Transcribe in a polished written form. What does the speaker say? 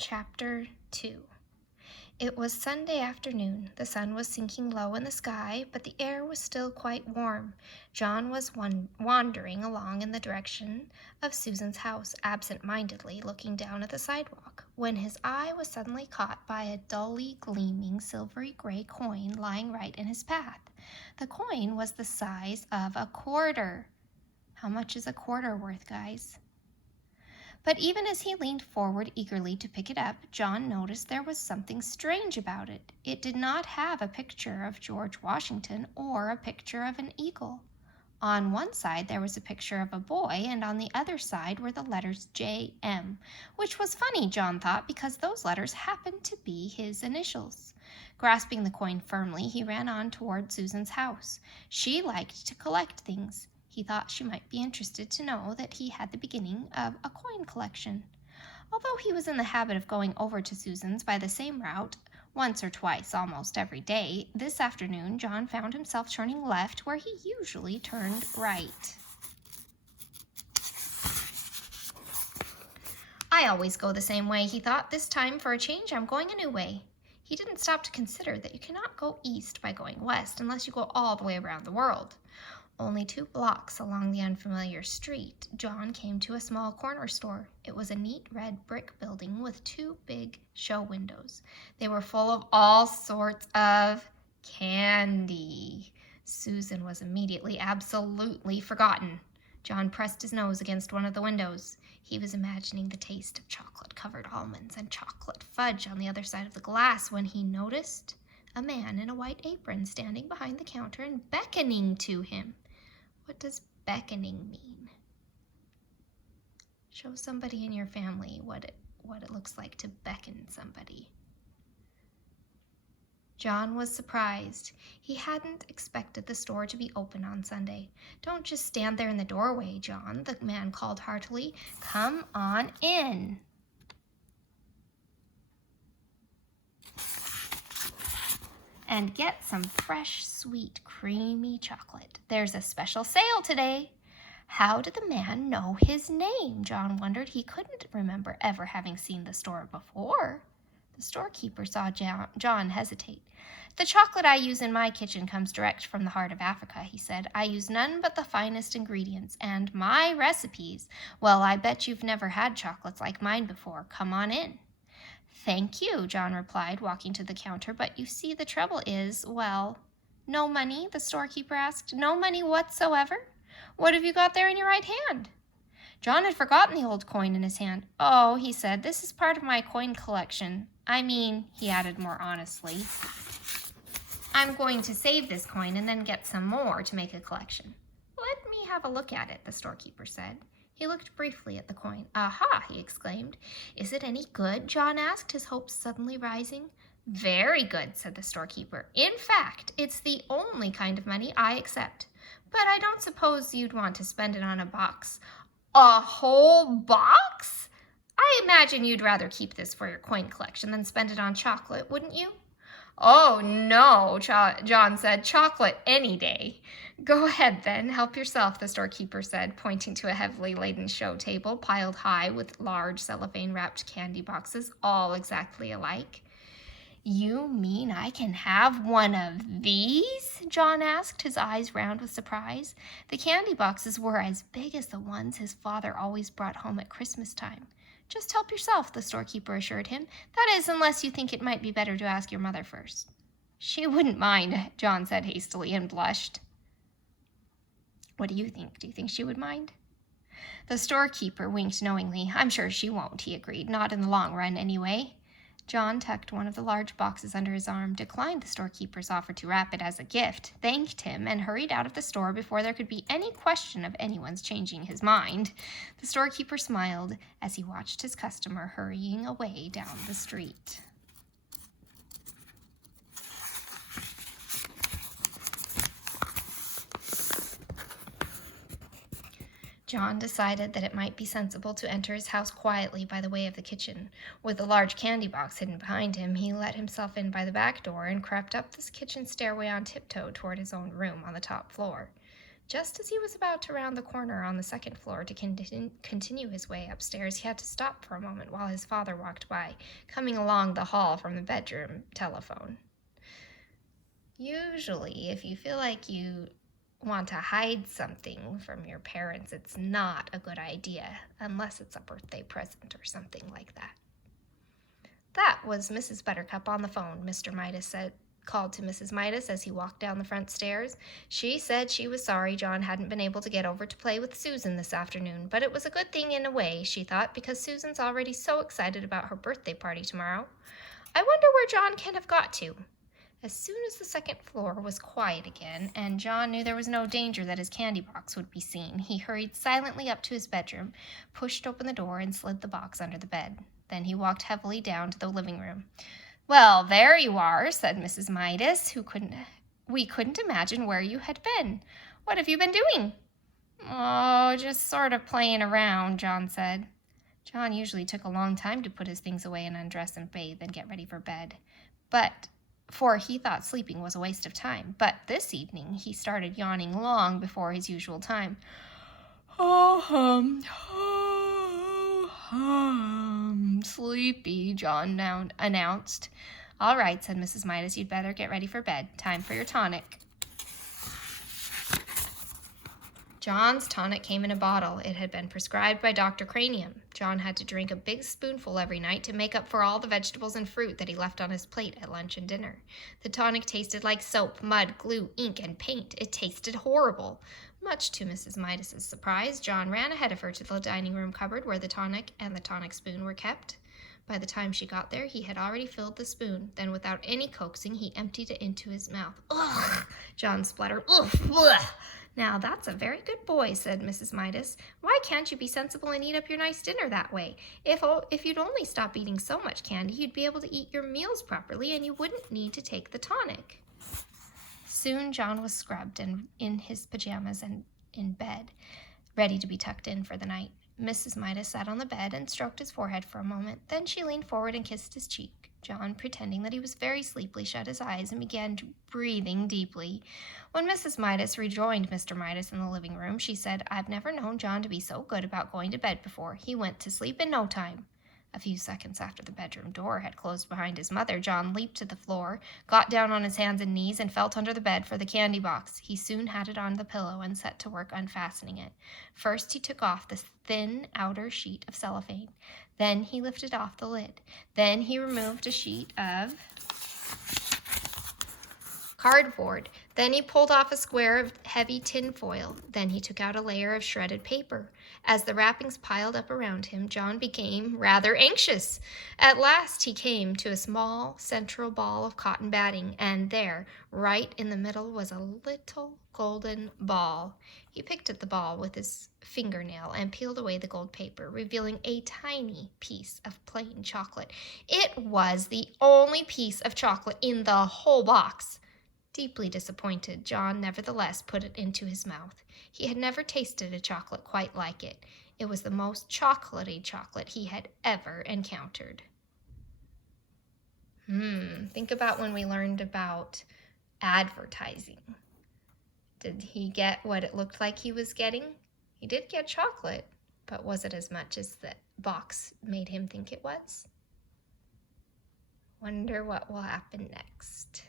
Chapter 2. It was Sunday afternoon. The sun was sinking low in the sky, but the air was still quite warm. John was wandering along in the direction of Susan's house, absent-mindedly looking down at the sidewalk, when his eye was suddenly caught by a dully gleaming silvery gray coin lying right in his path. The coin was the size of a quarter. How much is a quarter worth, guys? But even as he leaned forward eagerly to pick it up, John noticed there was something strange about it. It did not have a picture of George Washington or a picture of an eagle. On one side there was a picture of a boy, and on the other side were the letters J.M., which was funny, John thought, because those letters happened to be his initials. Grasping the coin firmly, he ran on toward Susan's house. She liked to collect things. He thought she might be interested to know that he had the beginning of a coin collection. Although he was in the habit of going over to Susan's by the same route once or twice almost every day, this afternoon John found himself turning left where he usually turned right. I always go the same way, he thought. This time, for a change, I'm going a new way. He didn't stop to consider that you cannot go east by going west unless you go all the way around the world. Only 2 blocks along the unfamiliar street, John came to a small corner store. It was a neat red brick building with 2 big show windows. They were full of all sorts of candy. Susan was immediately absolutely forgotten. John pressed his nose against one of the windows. He was imagining the taste of chocolate-covered almonds and chocolate fudge on the other side of the glass when he noticed a man in a white apron standing behind the counter and beckoning to him. What does beckoning mean? Show somebody in your family what it looks like to beckon somebody. John was surprised. He hadn't expected the store to be open on Sunday. Don't just stand there in the doorway, John, the man called heartily. Come on in. And get some fresh, sweet, creamy chocolate. There's a special sale today. How did the man know his name? John wondered. He couldn't remember ever having seen the store before. The storekeeper saw John hesitate. The chocolate I use in my kitchen comes direct from the heart of Africa, he said. I use none but the finest ingredients, and my recipes, well, I bet you've never had chocolates like mine before. Come on in. Thank you, John replied, walking to the counter, but you see the trouble is, well, no money, the storekeeper asked. No money whatsoever? What have you got there in your right hand? John had forgotten the old coin in his hand. Oh, he said, this is part of my coin collection. I mean, he added more honestly, I'm going to save this coin and then get some more to make a collection. Let me have a look at it, the storekeeper said. He looked briefly at the coin. Aha, he exclaimed. Is it any good? John asked, his hopes suddenly rising. Very good, said the storekeeper. In fact, it's the only kind of money I accept. But I don't suppose you'd want to spend it on a box. A whole box? I imagine you'd rather keep this for your coin collection than spend it on chocolate, wouldn't you? Oh, no, John said. Chocolate any day. Go ahead, then. Help yourself, the storekeeper said, pointing to a heavily laden show table piled high with large cellophane-wrapped candy boxes, all exactly alike. You mean I can have one of these? John asked, his eyes round with surprise. The candy boxes were as big as the ones his father always brought home at Christmas time. Just help yourself, the storekeeper assured him. That is, unless you think it might be better to ask your mother first. She wouldn't mind, John said hastily and blushed. What do you think? Do you think she would mind? The storekeeper winked knowingly. I'm sure she won't, he agreed. Not in the long run, anyway. John tucked one of the large boxes under his arm, declined the storekeeper's offer to wrap it as a gift, thanked him, and hurried out of the store before there could be any question of anyone's changing his mind. The storekeeper smiled as he watched his customer hurrying away down the street. John decided that it might be sensible to enter his house quietly by the way of the kitchen. With the large candy box hidden behind him, he let himself in by the back door and crept up this kitchen stairway on tiptoe toward his own room on the top floor. Just as he was about to round the corner on the second floor to continue his way upstairs, he had to stop for a moment while his father walked by, coming along the hall from the bedroom telephone. Usually, if you feel like you want to hide something from your parents, it's not a good idea, unless it's a birthday present or something like that. That was Mrs. Buttercup on the phone, Mr. Midas called to Mrs. Midas as he walked down the front stairs. She said she was sorry John hadn't been able to get over to play with Susan this afternoon, but it was a good thing in a way, she thought, because Susan's already so excited about her birthday party tomorrow. I wonder where John can have got to. As soon as the second floor was quiet again, and John knew there was no danger that his candy box would be seen, he hurried silently up to his bedroom, pushed open the door, and slid the box under the bed. Then he walked heavily down to the living room. "Well, there you are," said Mrs. Midas, we couldn't imagine where you had been. What have you been doing? "Oh, just sort of playing around," John said. John usually took a long time to put his things away and undress and bathe and get ready for bed, for he thought sleeping was a waste of time. But this evening he started yawning long before his usual time. Sleepy, John announced. "All right," said Mrs. Midas, "you'd better get ready for bed. Time for your tonic." John's tonic came in a bottle. It had been prescribed by Dr. Cranium. John had to drink a big spoonful every night to make up for all the vegetables and fruit that he left on his plate at lunch and dinner. The tonic tasted like soap, mud, glue, ink, and paint. It tasted horrible. Much to Mrs. Midas's surprise, John ran ahead of her to the dining room cupboard where the tonic and the tonic spoon were kept. By the time she got there, he had already filled the spoon. Then, without any coaxing, he emptied it into his mouth. "Ugh!" John spluttered. "Ugh! Blech!" "Now, that's a very good boy," said Mrs. Midas. "Why can't you be sensible and eat up your nice dinner that way? If you'd only stop eating so much candy, you'd be able to eat your meals properly, and you wouldn't need to take the tonic." Soon John was scrubbed and in his pajamas and in bed, ready to be tucked in for the night. Mrs. Midas sat on the bed and stroked his forehead for a moment. Then she leaned forward and kissed his cheek. John, pretending that he was very sleepy, shut his eyes and began breathing deeply. When Mrs. Midas rejoined Mr. Midas in the living room, she said, "I've never known John to be so good about going to bed before. He went to sleep in no time." A few seconds after the bedroom door had closed behind his mother, John leaped to the floor, got down on his hands and knees, and felt under the bed for the candy box. He soon had it on the pillow and set to work unfastening it. First, he took off the thin outer sheet of cellophane. Then he lifted off the lid. Then he removed a sheet of cardboard. Then he pulled off a square of heavy tin foil. Then he took out a layer of shredded paper. As the wrappings piled up around him, John became rather anxious. At last he came to a small central ball of cotton batting, and there, right in the middle, was a little golden ball. He picked at the ball with his fingernail and peeled away the gold paper, revealing a tiny piece of plain chocolate. It was the only piece of chocolate in the whole box. Deeply disappointed, John nevertheless put it into his mouth. He had never tasted a chocolate quite like it. It was the most chocolatey chocolate he had ever encountered. Think about when we learned about advertising. Did he get what it looked like he was getting? He did get chocolate, but was it as much as the box made him think it was? Wonder what will happen next.